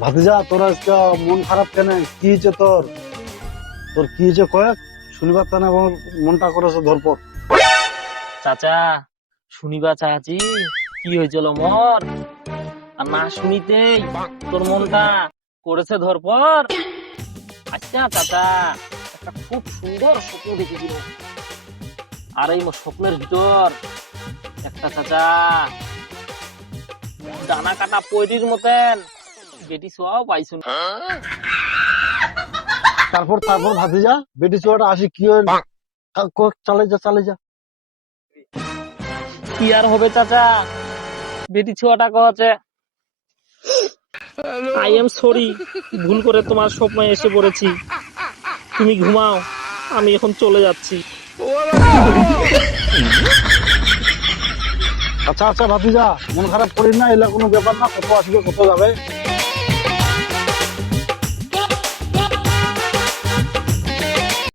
ভাতিজা তোর আজকে মন খারাপ কেন? কি হয়েছে তোর? তোর কি হয়েছে কয়েক শুনিবার তা না আমার মনটা করেছে ধরপর। চাচা শুনিবা চাচি কি হয়েছিল মোর, আর না শুনিতেই তোর মনটা করেছে ধরপর। আচ্ছা চাচা, একটা খুব সুন্দর স্বপ্ন দেখেছিল, আর এই স্বপ্নের ভিতর একটা চাচা দানা কাটা পৈরির মতেন বেটি সব পাইছুন। তারপর তারপর ভাতিজা বেটি চুয়াটা আসি কি হল? চালে যা চালে যা। কি আর হবে চাচা, বেটি ছোয়াটা কছে আই এম সরি, ভুল করে তোমার স্বপ্নে এসে পড়েছি, তুমি ঘুমাও, আমি এখন চলে যাচ্ছি। আচ্ছা আচ্ছা ভাতিজা, মন খারাপ করিস না, এলা কোনো ব্যাপার না, কত আসবে কত যাবে।